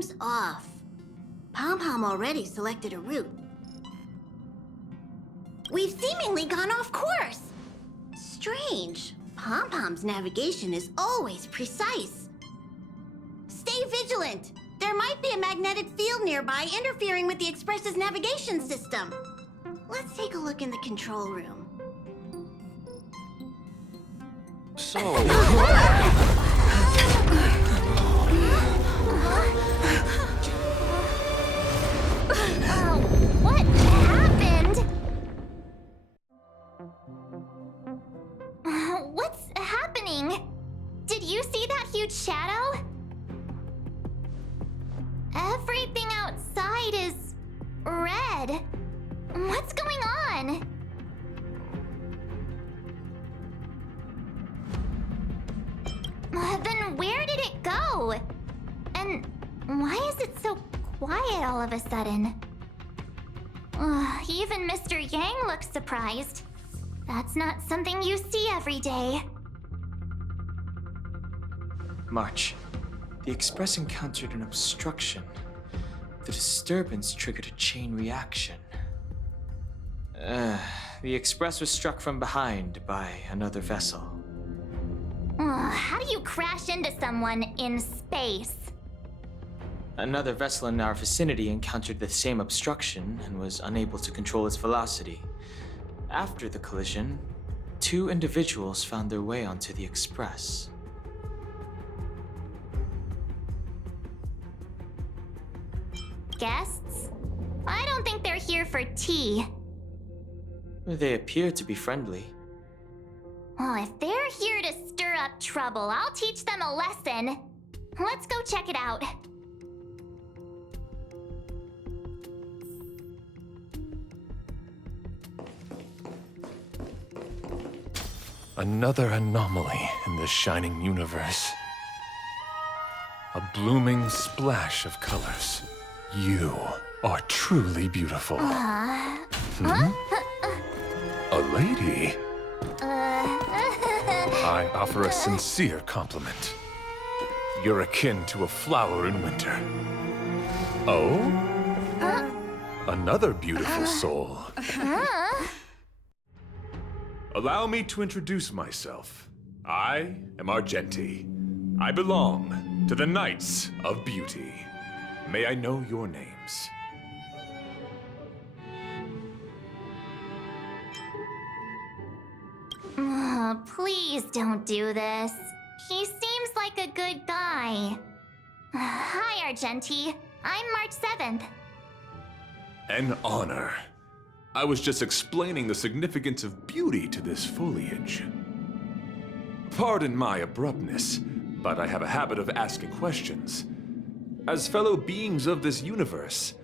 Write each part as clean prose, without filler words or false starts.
Seems off. Pom-Pom already selected a route. We've seemingly gone off course. Strange. Pom-Pom's navigation is always precise. Stay vigilant. There might be a magnetic field nearby interfering with the Express's navigation system. Let's take a look in the control room. So... What happened? What's happening? Did you see that huge shadow? Everything outside is red. What's going on? Then where did it go? And why is it so quiet all of a sudden? Even Mr. Yang looks surprised. That's not something you see every day. March, the Express encountered an obstruction. The disturbance triggered a chain reaction. The Express was struck from behind by another vessel. How do you crash into someone in space? Another vessel in our vicinity encountered the same obstruction and was unable to control its velocity. After the collision, 2 individuals found their way onto the Express. Guests? I don't think they're here for tea. They appear to be friendly. Well, if they're here to stir up trouble, I'll teach them a lesson. Let's go check it out. Another anomaly in this shining universe. A blooming splash of colors. You are truly beautiful. A lady? I offer a sincere compliment. You're akin to a flower in winter. Oh? Another beautiful soul. Allow me to introduce myself. I am Argenti. I belong to the Knights of Beauty. May I know your names? Please don't do this. He seems like a good guy. Hi, Argenti. I'm March 7th. An honor. I was just explaining the significance of beauty to this foliage. Pardon my abruptness, but I have a habit of asking questions. As fellow beings of this universe,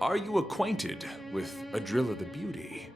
are you acquainted with Adrilla the Beauty?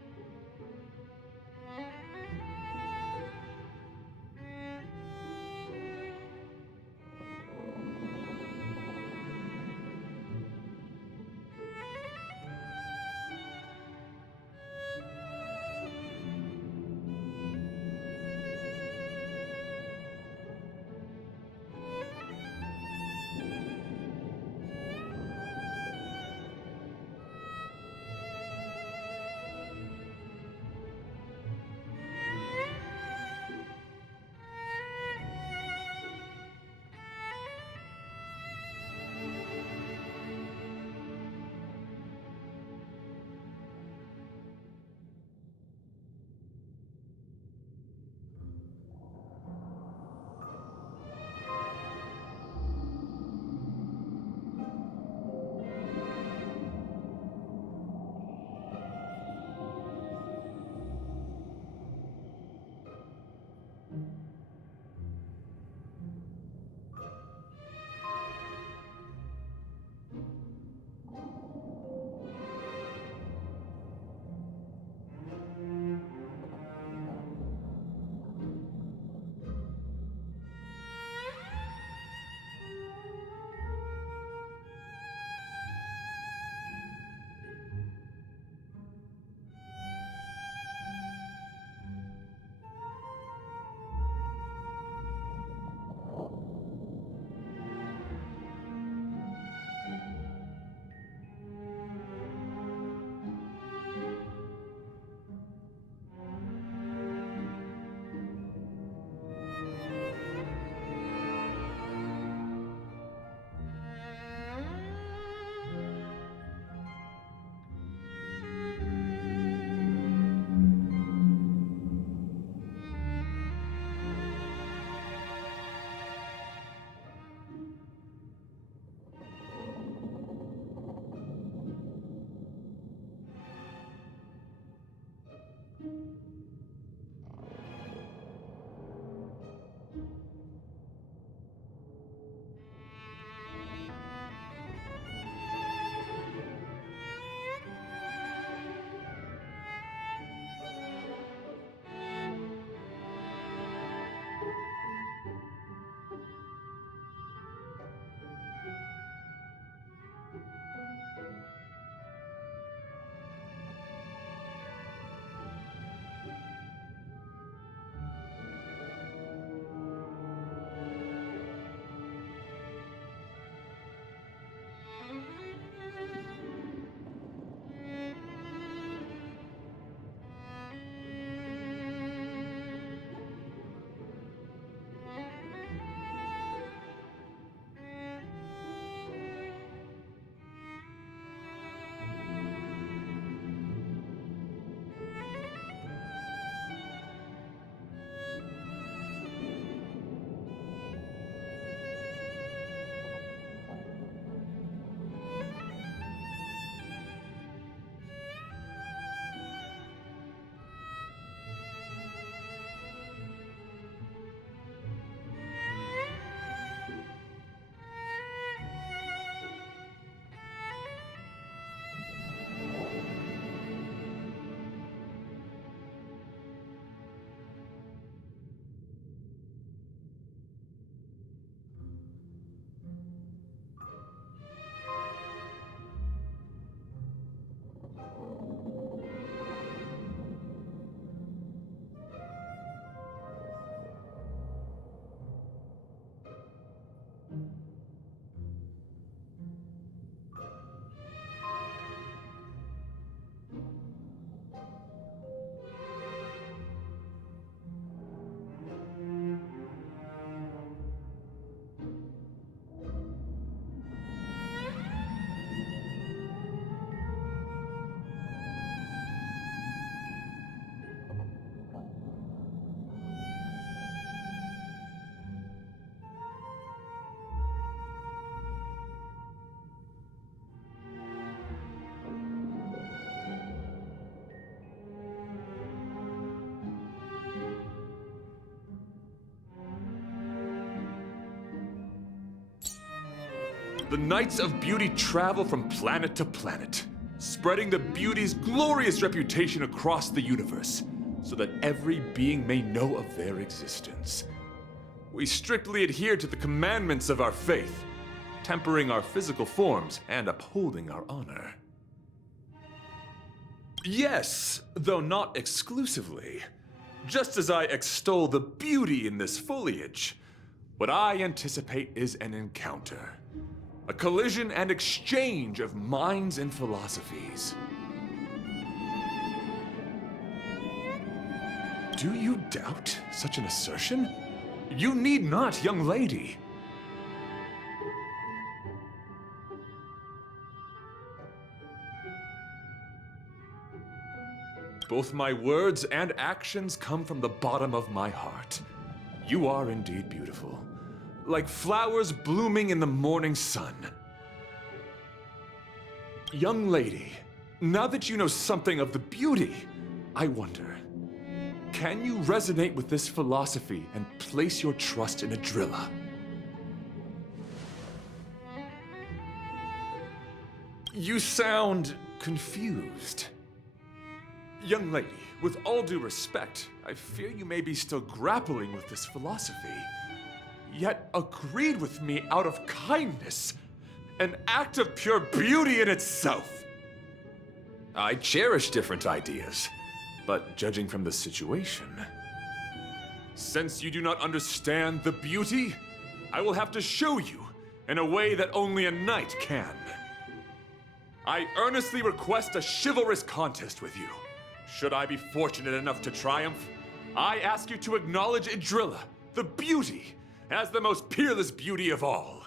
The Knights of Beauty travel from planet to planet, spreading the beauty's glorious reputation across the universe, so that every being may know of their existence. We strictly adhere to the commandments of our faith, tempering our physical forms and upholding our honor. Yes, though not exclusively. Just as I extol the beauty in this foliage, what I anticipate is an encounter. A collision and exchange of minds and philosophies. Do you doubt such an assertion? You need not, young lady. Both my words and actions come from the bottom of my heart. You are indeed beautiful, like flowers blooming in the morning sun. Young lady, now that you know something of the beauty, I wonder, can you resonate with this philosophy and place your trust in Adrilla? You sound confused. Young lady, with all due respect, I fear you may be still grappling with this philosophy, yet agreed with me out of kindness, an act of pure beauty in itself. I cherish different ideas, but judging from the situation, since you do not understand the beauty, I will have to show you in a way that only a knight can. I earnestly request a chivalrous contest with you. Should I be fortunate enough to triumph, I ask you to acknowledge Adrilla, the beauty, as the most peerless beauty of all.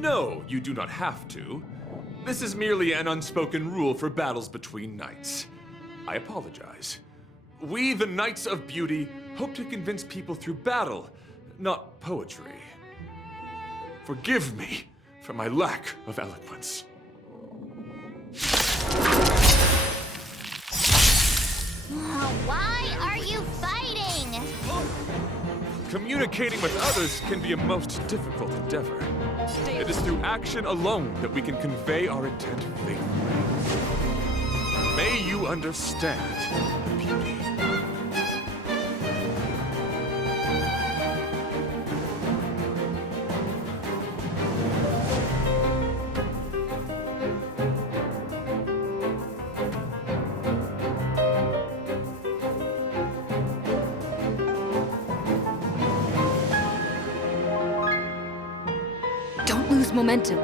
No, you do not have to. This is merely an unspoken rule for battles between knights. I apologize. We, the Knights of Beauty, hope to convince people through battle, not poetry. Forgive me for my lack of eloquence. Why are you fighting? Communicating with others can be a most difficult endeavor. It is through action alone that we can convey our intent faithfully. May you understand, Beauty. Don't lose momentum.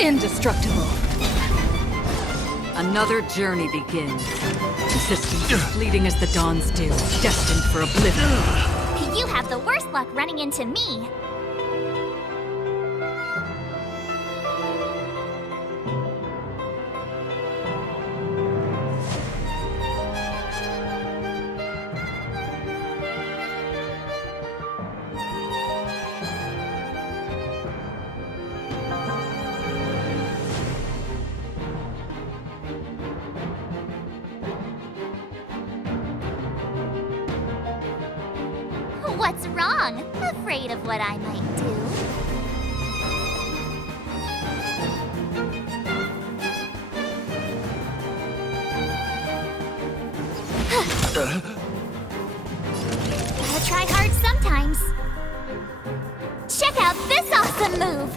Indestructible. Another journey begins. Existence as fleeting as the dawn's dew, destined for oblivion. You have the worst luck running into me. What's wrong? Afraid of what I might do? Gotta try hard sometimes. Check out this awesome move!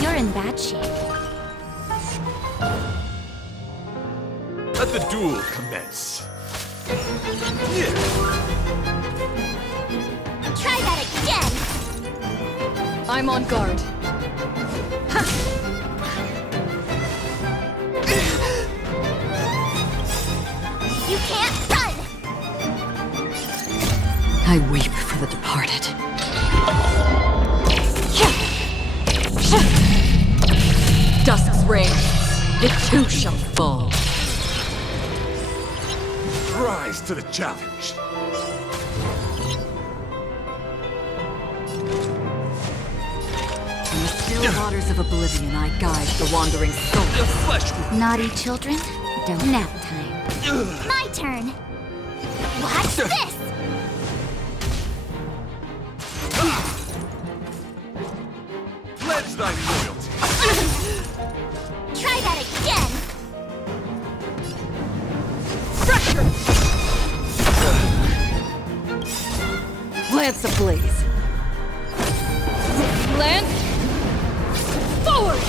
You're in bad shape. Let the duel commence. Try that again! I'm on guard. You can't run! I weep for the departed. Dusk's reign. It too shall fall. Rise to the challenge. In the still waters of oblivion, I guide the wandering soul. The flesh wound. Naughty children, don't nap time. My turn. Watch this! Pledge thy loyalty. Try that again! Lance ablaze. Lance! Forward!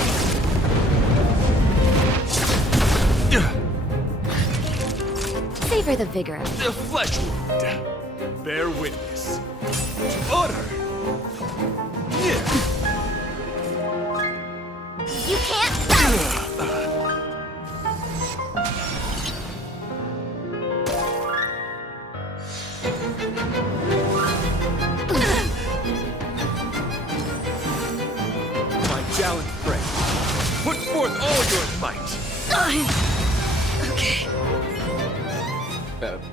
Savor the vigor of it. The flesh wound. Bear witness. To honor. You can't stop! My gallant friend, put forth all your might.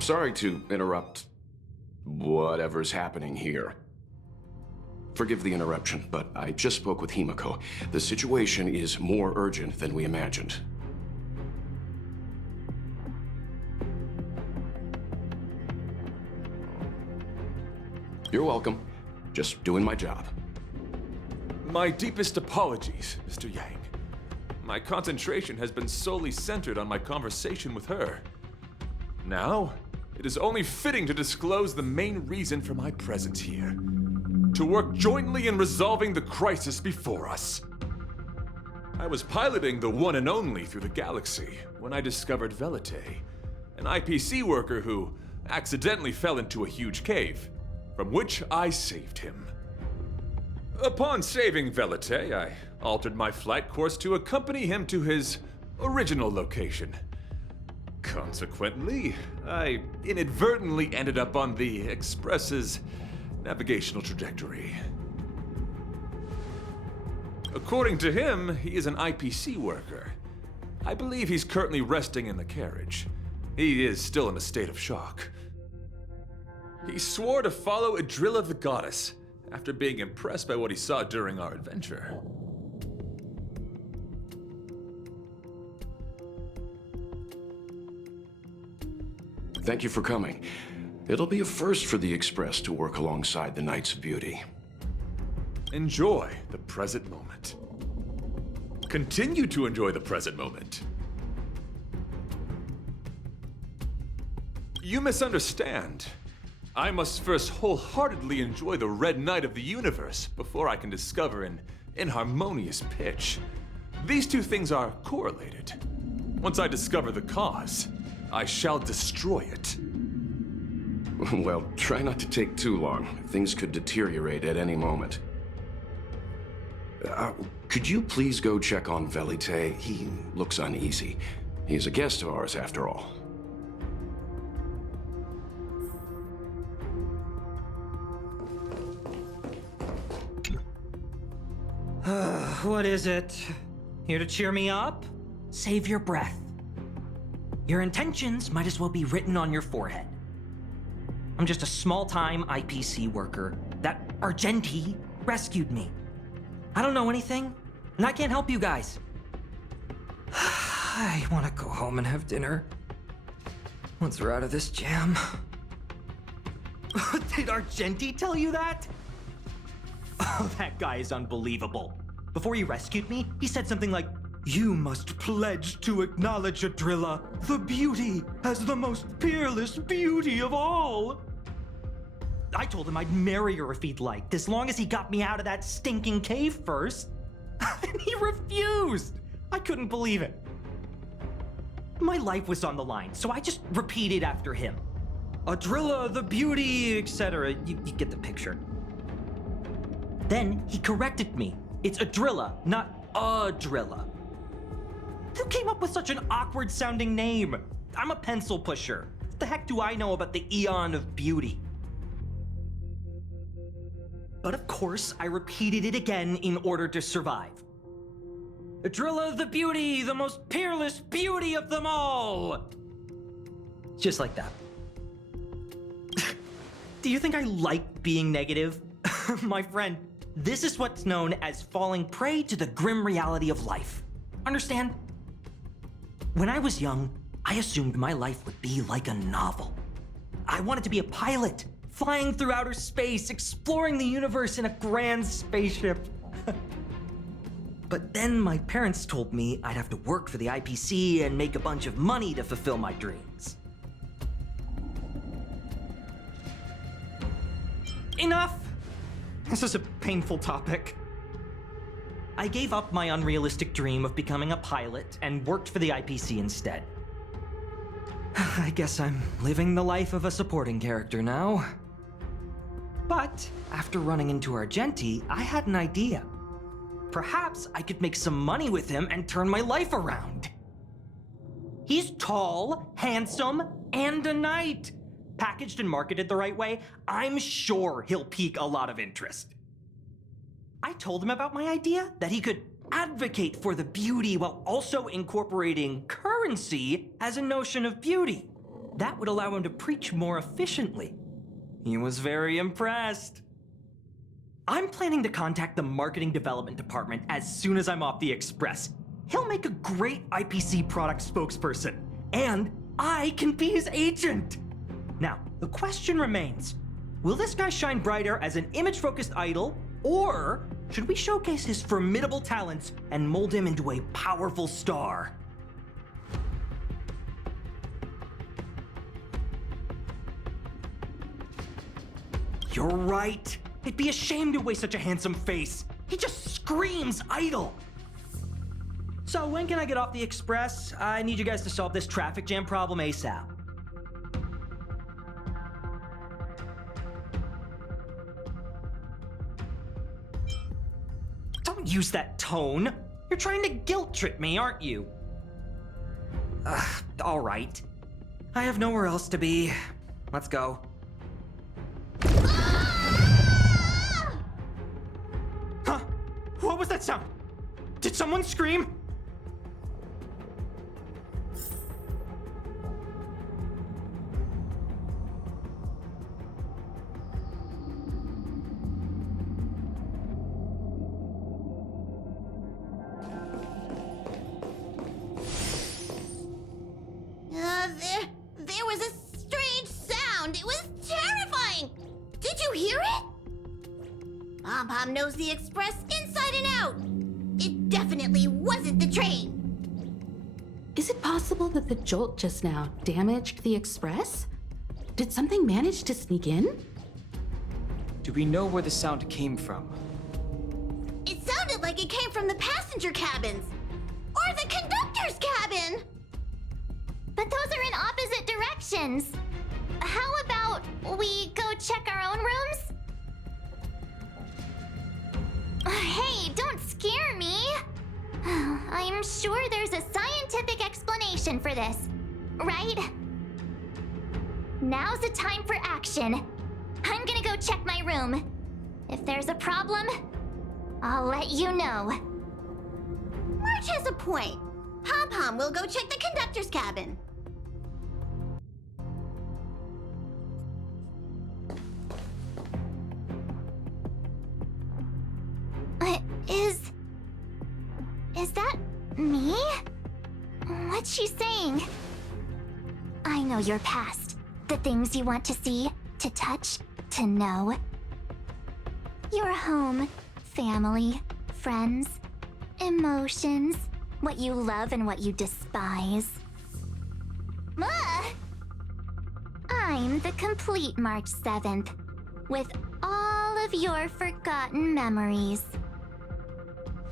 Sorry to interrupt whatever's happening here. Forgive the interruption, but I just spoke with Himiko. The situation is more urgent than we imagined. You're welcome. Just doing my job. My deepest apologies, Mr. Yang. My concentration has been solely centered on my conversation with her. Now, it is only fitting to disclose the main reason for my presence here. To work jointly in resolving the crisis before us. I was piloting the one and only through the galaxy when I discovered Velite, an IPC worker who accidentally fell into a huge cave, from which I saved him. Upon saving Velite, I altered my flight course to accompany him to his original location. Consequently, I inadvertently ended up on the Express's navigational trajectory. According to him, he is an IPC worker. I believe he's currently resting in the carriage. He is still in a state of shock. He swore to follow Adrilla the Goddess after being impressed by what he saw during our adventure. Thank you for coming. It'll be a first for the Express to work alongside the Knights of Beauty. Enjoy the present moment. Continue to enjoy the present moment. You misunderstand. I must first wholeheartedly enjoy the red night of the universe before I can discover an inharmonious pitch. These two things are correlated. Once I discover the cause, I shall destroy it. Well, try not to take too long. Things could deteriorate at any moment. Could you please go check on Velite? He looks uneasy. He's a guest of ours, after all. What is it? Here to cheer me up? Save your breath. Your intentions might as well be written on your forehead. I'm just a small-time IPC worker. That Argenti rescued me. I don't know anything, and I can't help you guys. I want to go home and have dinner. Once we're out of this jam. Did Argenti tell you that? Oh, that guy is unbelievable. Before he rescued me, he said something like, "You must pledge to acknowledge Adrilla, the beauty, as the most peerless beauty of all." I told him I'd marry her if he'd liked, as long as he got me out of that stinking cave first. And he refused. I couldn't believe it. My life was on the line, so I just repeated after him. Adrilla, the beauty, etc. You get the picture. Then he corrected me. It's Adrilla, not Adrilla. Who came up with such an awkward sounding name? I'm a pencil pusher. What the heck do I know about the Eon of Beauty? But of course, I repeated it again in order to survive. Drilla the beauty, the most peerless beauty of them all! Just like that. Do you think I like being negative? My friend, this is what's known as falling prey to the grim reality of life. Understand? When I was young, I assumed my life would be like a novel. I wanted to be a pilot, flying through outer space, exploring the universe in a grand spaceship. But then my parents told me I'd have to work for the IPC and make a bunch of money to fulfill my dreams. Enough! This is a painful topic. I gave up my unrealistic dream of becoming a pilot and worked for the IPC instead. I guess I'm living the life of a supporting character now. But after running into Argenti, I had an idea. Perhaps I could make some money with him and turn my life around. He's tall, handsome, and a knight. Packaged and marketed the right way, I'm sure he'll pique a lot of interest. I told him about my idea, that he could advocate for the beauty while also incorporating currency as a notion of beauty. That would allow him to preach more efficiently. He was very impressed. I'm planning to contact the marketing development department as soon as I'm off the express. He'll make a great IPC product spokesperson, and I can be his agent. Now, the question remains, will this guy shine brighter as an image-focused idol, or should we showcase his formidable talents and mold him into a powerful star? You're right. It'd be a shame to waste such a handsome face. He just screams idol. So when can I get off the express? I need you guys to solve this traffic jam problem ASAP. Don't use that tone. You're trying to guilt trip me, aren't you? All right. I have nowhere else to be. Let's go. Huh? What was that sound? Did someone scream? There was a strange sound. It was terrifying. Did you hear it? Pom-Pom knows the express inside and out. It definitely wasn't the train. Is it possible that the jolt just now damaged the express? Did something manage to sneak in? Do we know where the sound came from? It sounded like it came from the passenger cabins. Or the conductor's cabin. But those are in opposite directions. How about we go check our own rooms? Hey, don't scare me. I'm sure there's a scientific explanation for this, right? Now's the time for action. I'm gonna go check my room. If there's a problem, I'll let you know. March has a point. Pom-Pom will go check the conductor's cabin. Is that me? What's she saying? I know your past. The things you want to see, to touch, to know. Your home, family, friends, emotions, what you love and what you despise. I'm the complete March 7th, with all of your forgotten memories.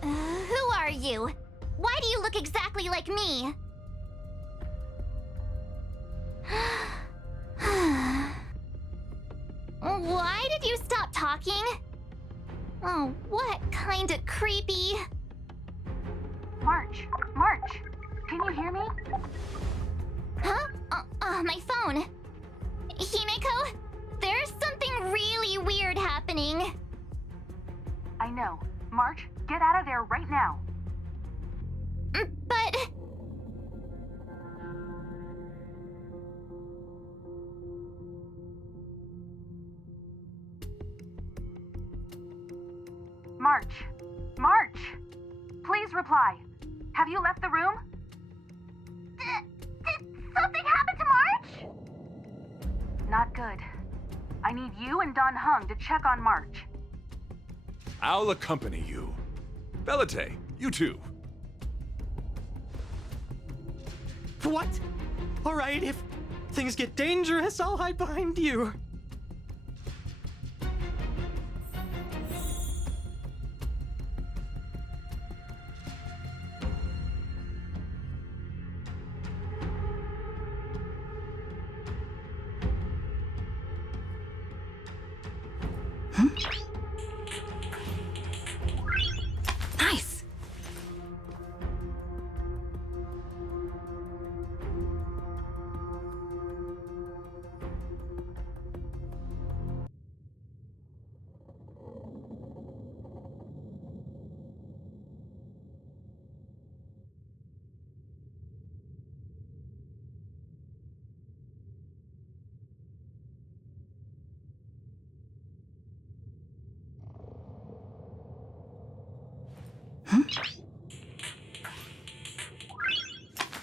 Who are you? Why do you look exactly like me? Why did you stop talking? Oh, what kind of creepy... March, can you hear me? Huh? My phone. Himeko, there's something really weird happening. I know. March, get out of there right now. But... March. March! Please reply. Have you left the room? Did something happen to March? Not good. I need you and Don Hung to check on March. I'll accompany you. Belate, you too. What? All right, if things get dangerous, I'll hide behind you.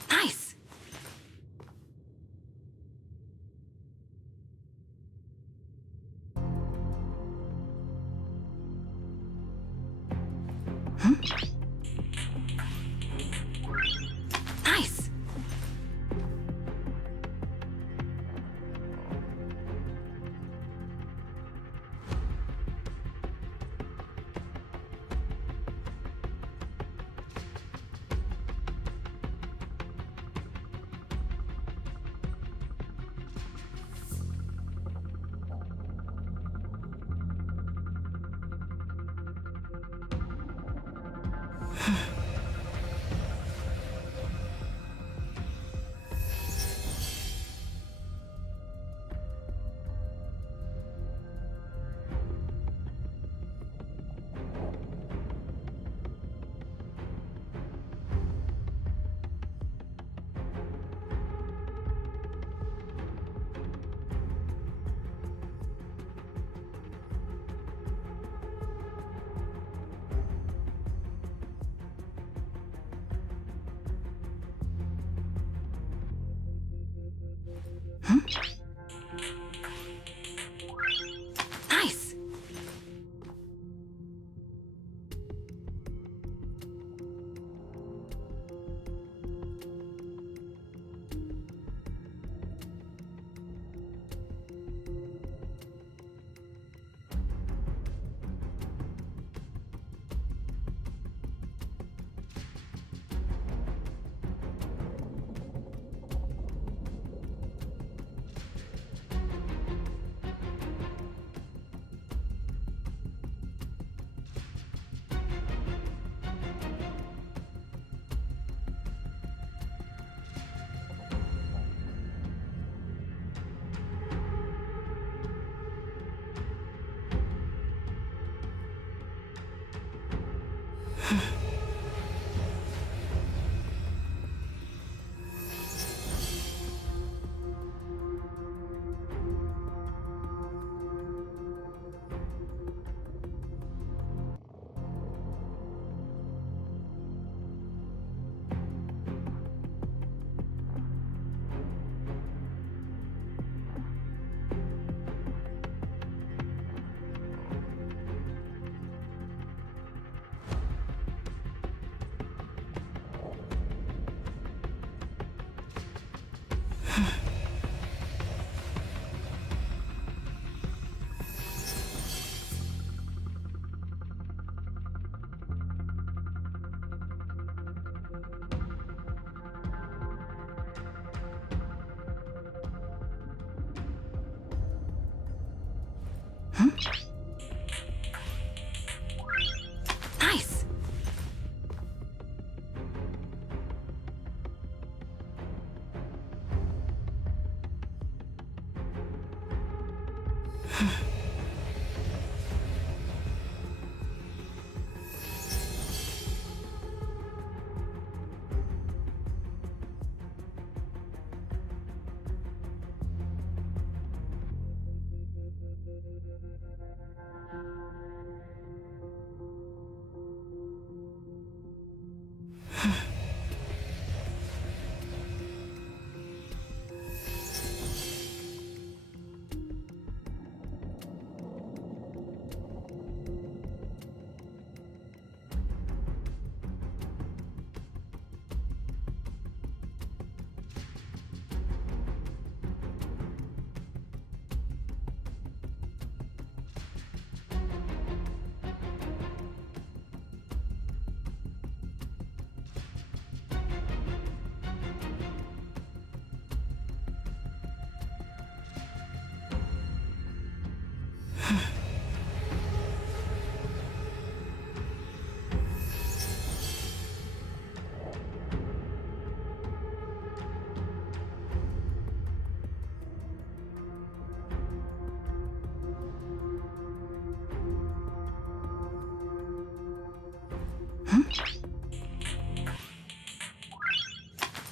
Nice. Nice. Nice. Nice. Nice. Nice!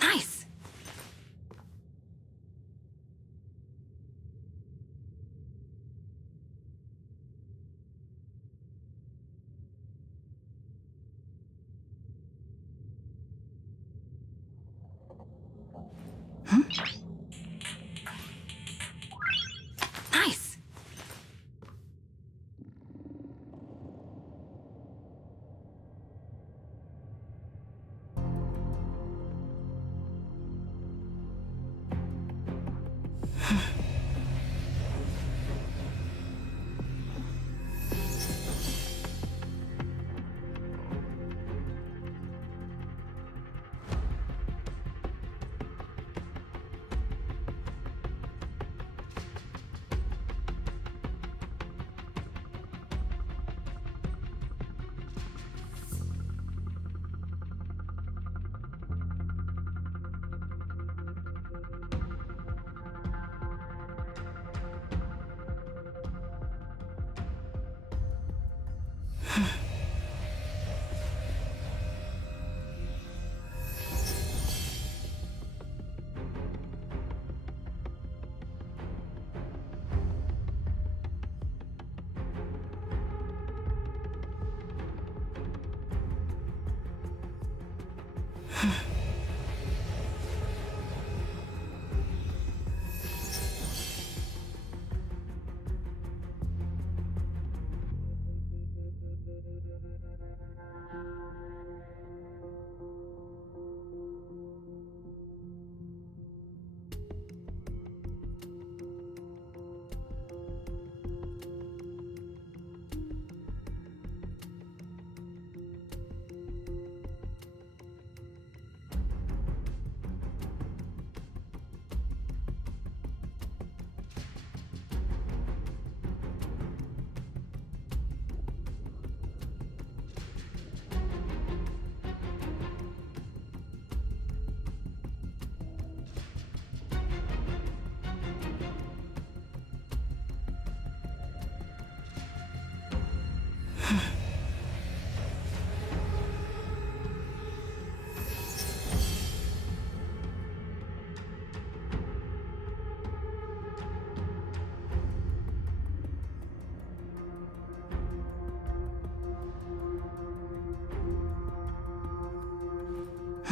Nice!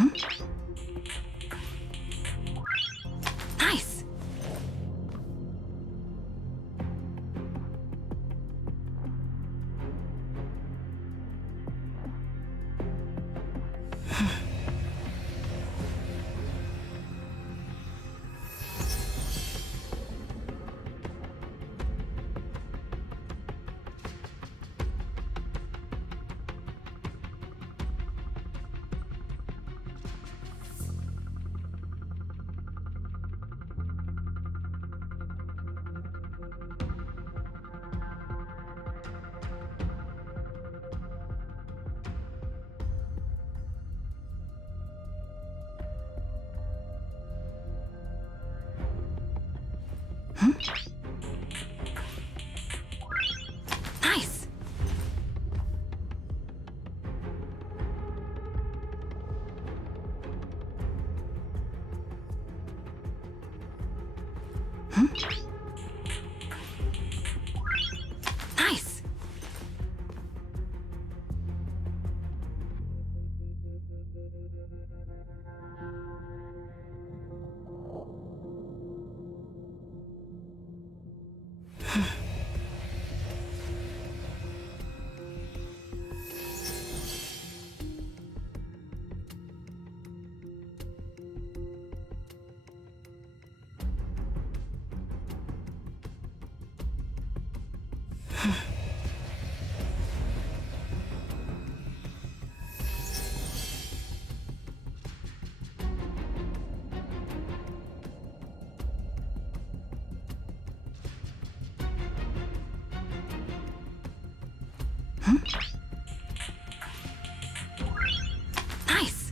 Nice! Nice! Nice! Nice!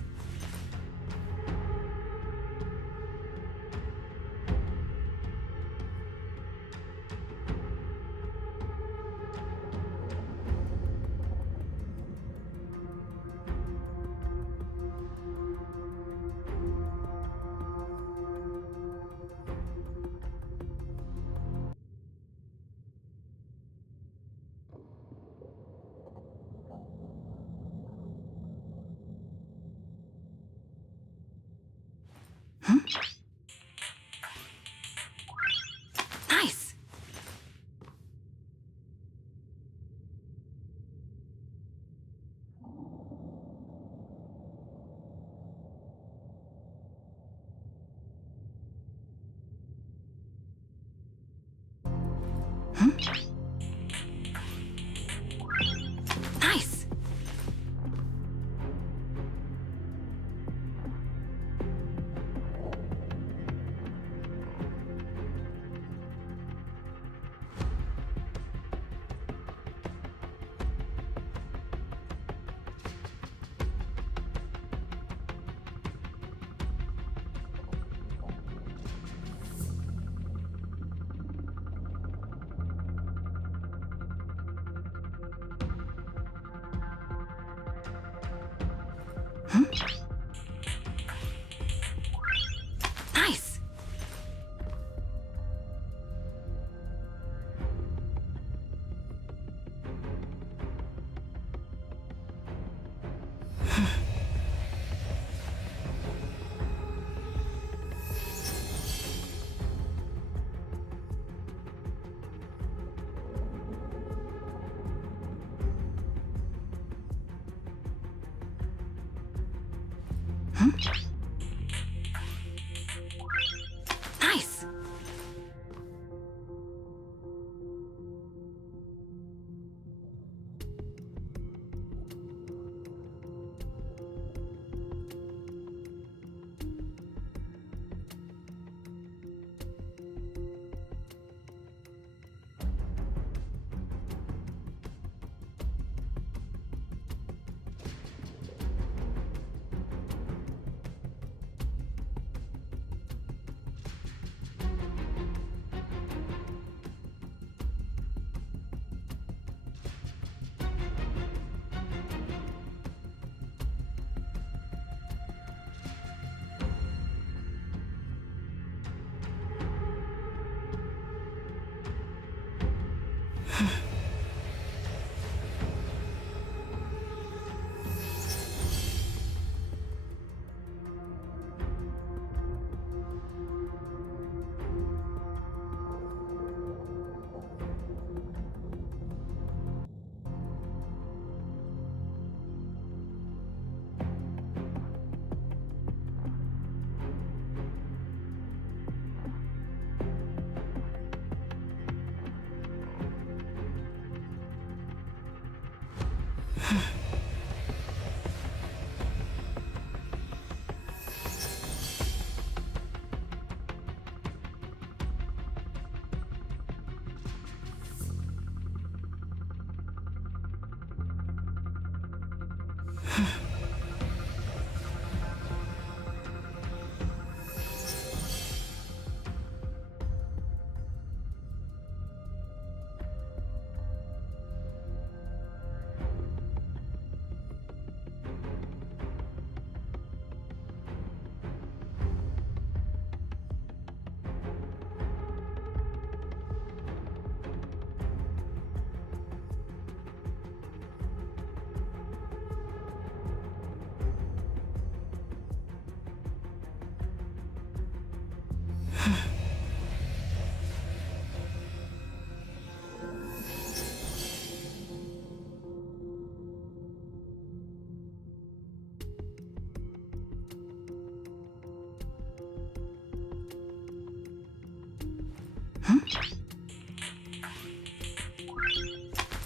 Nice! Nice! Nice! Nice!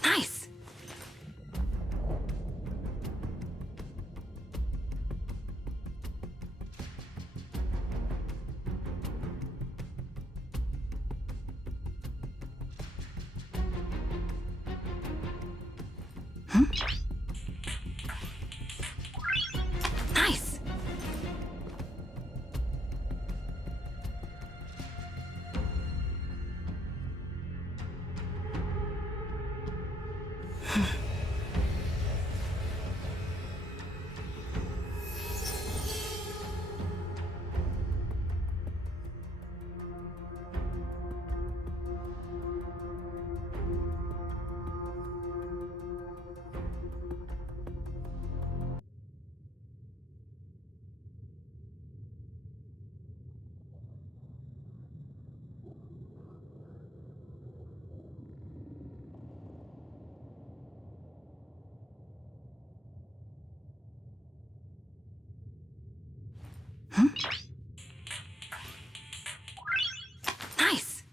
Nice! Nice! Nice. Nice.